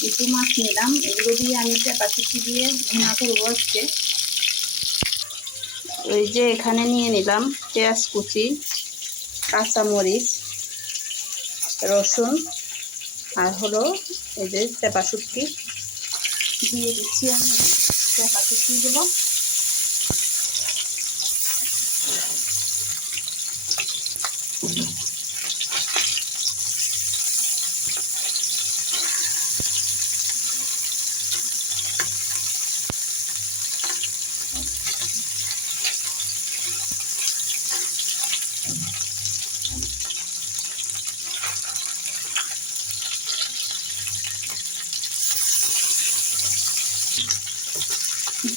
কিছু মাছ নিলাম। এগুলো দিয়ে আমি চাপাচুপি দিয়ে ভুনা করব আজকে। ওই যে এখানে নিয়ে নিলাম পেঁয়াজ কুচি, কাঁচামরিচ, রসুন আর হলো এই যে চেপা শুটকি দিয়ে দিচ্ছি আমি চেপা শুটকিগুলো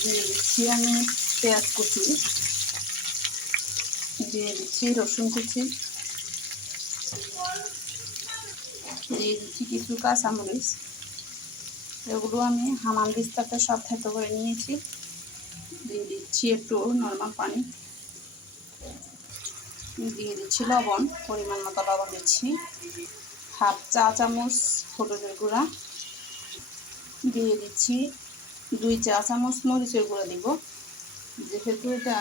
দিয়ে দিচ্ছি আমি পেঁয়াজ কুচি, দিয়ে দিচ্ছি, রসুন কুচি, দিয়ে দিচ্ছি কিছু কাঁচামরিচ। এগুলো আমি হামাল দিস্তাতে সব থেতো করে নিয়েছি। দিয়ে দিচ্ছি একটু নর্মাল পানি। দিয়ে দিচ্ছি লবণ, পরিমাণ মতো লবণ দিচ্ছি। হাফ চা চামচ হলুদের গুঁড়া। দিয়ে দিচ্ছি দুই চা চামচ মরিচের গুঁড়া দিব। যেহেতু এটা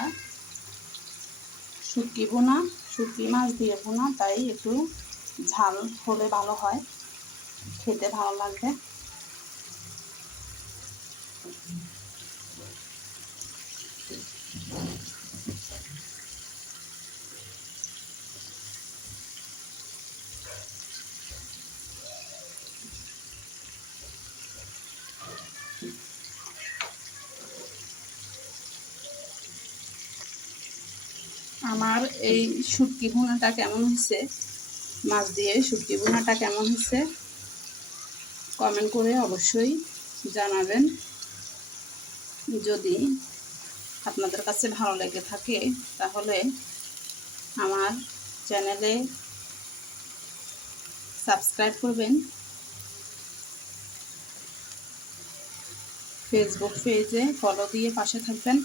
শুকি বোনা শুকি মাছ দিয়ে বোনা তাই একটু ঝাল হলে ভালো হয়। খেতে ভালো লাগবে। আমার এই শুটকি ভুনাটা কেমন হয়েছে? মাছ দিয়ে শুটকি ভুনাটা কেমন হয়েছে? কমেন্ট করে অবশ্যই জানাবেন। যদি আপনাদের কাছে ভালো লেগে থাকে, তাহলে আমার চ্যানেলে সাবস্ক্রাইব করবেন। ফেসবুক পেজে ফলো দিয়ে পাশে থাকবেন।